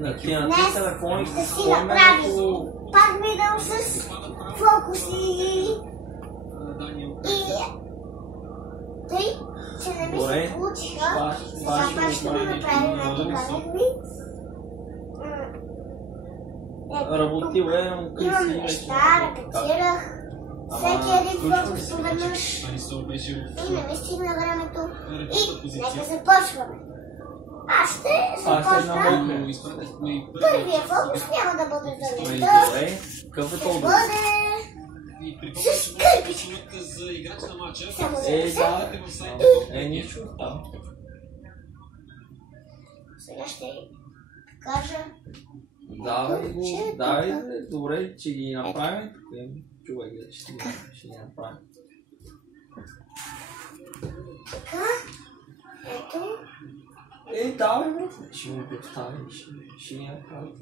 на тия телефони ще си направи пак видео с фокуси и тъй, че не ми се получиха. Сега пак ще го направим, ето казахме. Работил имам неща, репетирах. Всеки един фокус поведнъж и не ми стигна времето. И нека започваме. Аз ще започна. Първия фокус няма да бъде за лета. Ще бъде с кърпичка. Само за нищо там. Сега ще покажа. Давай, добре, че ги направим. Чувай, ще ги направим. Така, ето. Давай, ще го поставим, ще ги направим.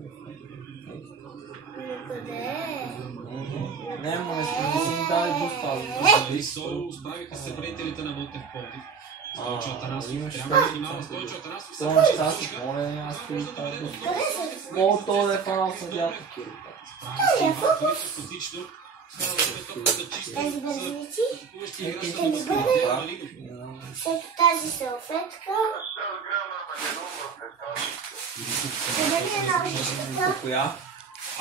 Къде? Не, не си им дай доставим. Справиха се приятелите на Ботев Пловдив. Стойчо Атанасов, трябва минимално Стойчо Атанасов. Това неща си моля, аз стои тази доставим. Мога това да е фанал съдята, Киро. Втория фокус. Тези бързици. Тези бъде. След тази салфетка. Събери една лъжичката. Коя?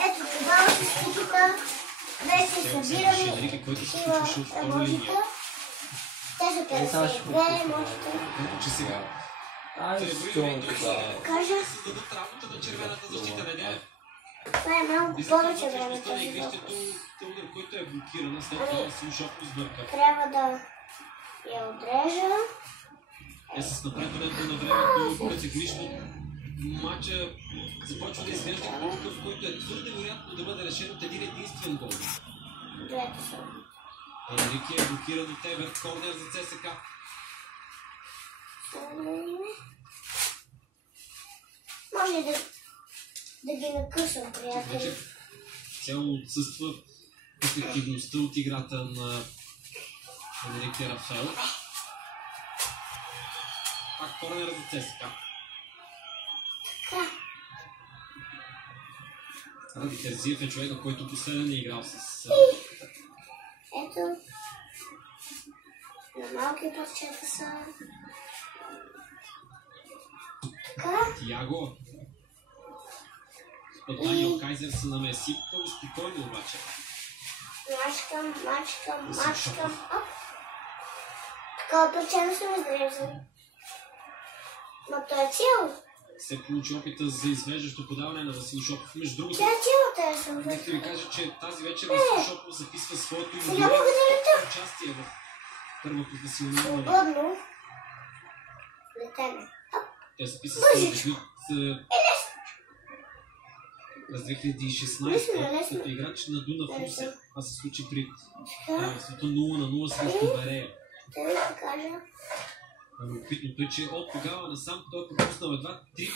Ето това с стиката. Вече събираме. Има емоджита. Те са 52 емоджита. Че сега. Чувам това. Кажа. Това е малко повече време този фокус. Който е блокирана, след това слушалко сбърка. Трябва да я отрежа. С напредването на времето, категорично матча започва да изглежда като такъв, който е твърде вероятно да бъде решен от един единствен гол. Двете са. Енрике е блокиран от Еверт, корнер за ЦСК. Може да ги накъсам, приятели. Цяло отсъства ефективността от играта на Енрике Рафаел. Пак корнер за ЦСК. Ради Терзиев е човека, който последен е играл с... Ето. На малки парчета са. Така. Тиаго. Под Даниел Кайзер се намеси спокойно обаче. Мачкам. Оп. Такова парче не съм изрезал. Но то е цяло. Се получи опита за извеждащо подаване на Васил Шопов. Между другото, тя цялата е съм. нека ви кажа, че тази вечер Васил Шопов записва своето участие в първа професионална. Свободно. Летене. Той записа своя дебют през 2016 като играч на Дунав Русе. Това се случи при равенството 0-0 срещу Берея. Те да кажа. Любопитното е, че от тогава насам той е пропуснал едва 3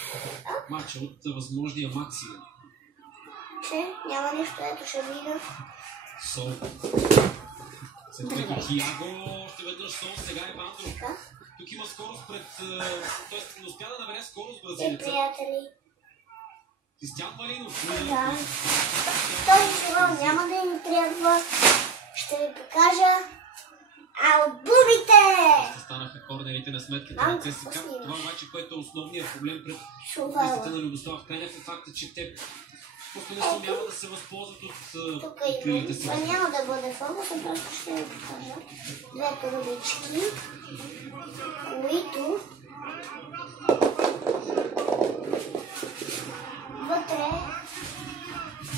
мача от възможния максимум. Че няма нищо, ето ще видя. Сол. След което Тиаго, още веднъж Сол, сега е Бандров. Тук има скорост пред... Тоест не успя да набере скорост бразилеца. Приятели. Кристиан Малинов. Да. Този филм няма да им трябва. Ще ви покажа албумите! Станаха корнерите на сметката на ЦСКА. Това обаче, което е основният проблем пред футболистите на Любослав Пенев е факта, че те просто не сумяват да се възползват от крилите си. Това няма да бъде фокус, а просто ще ви покажа двете рубички, които вътре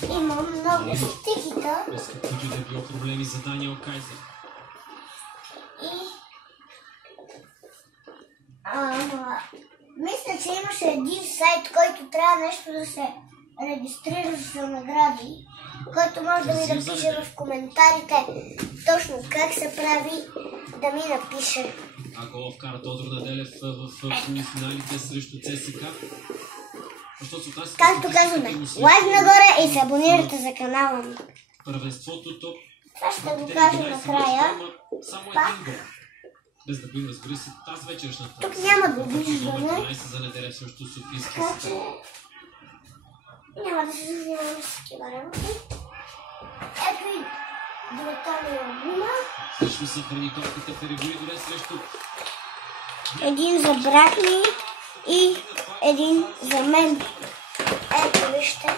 има много стикита. Без каквито и да било проблеми за Даниел Кайзер. И мисля, че имаше един сайт, който трябва нещо да се регистрира за награди, който може да ми напише в коментарите точно как се прави, да ми напише. Гол вкара Тодор Неделев в полуфиналите срещу ЦСКА. Както казваме, лайк нагоре и се абонирайте за канала ми. Първенството то... Това ще го кажа накрая. Само един гол. Без да бим, разбира се, тази вечершната. Тук няма довиждане. За Неделев срещу Софийски. Така че няма да се занимаваме с такива работи. Ето и двата ми обума. Също са хранителките перегори дори срещу... Един за брат ми и един за мен. Ето вижте.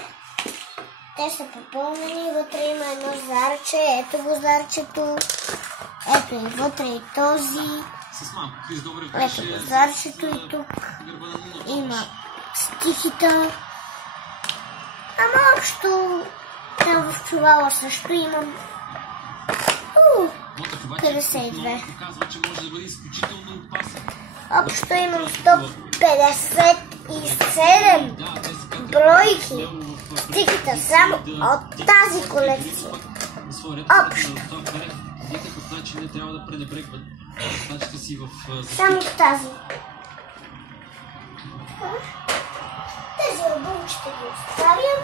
Те са попълнени. Вътре има едно зарче. Ето го зарчето. Ето и вътре и този. С малко Крис Добрев Ето го зарчето и тук. Има стихите. Ама общо там в чувала също имам 52. Общо имам 157 бройки стихите само от тази колекция. Общо. Само тази. Тези албумчета ги оставям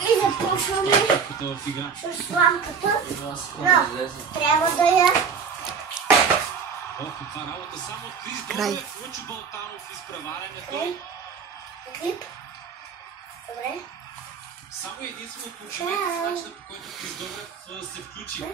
и започваме с лампата, но трябва да я... Край. Клип. Добре. Само единствено по начина, по който Крис Добрев се включи.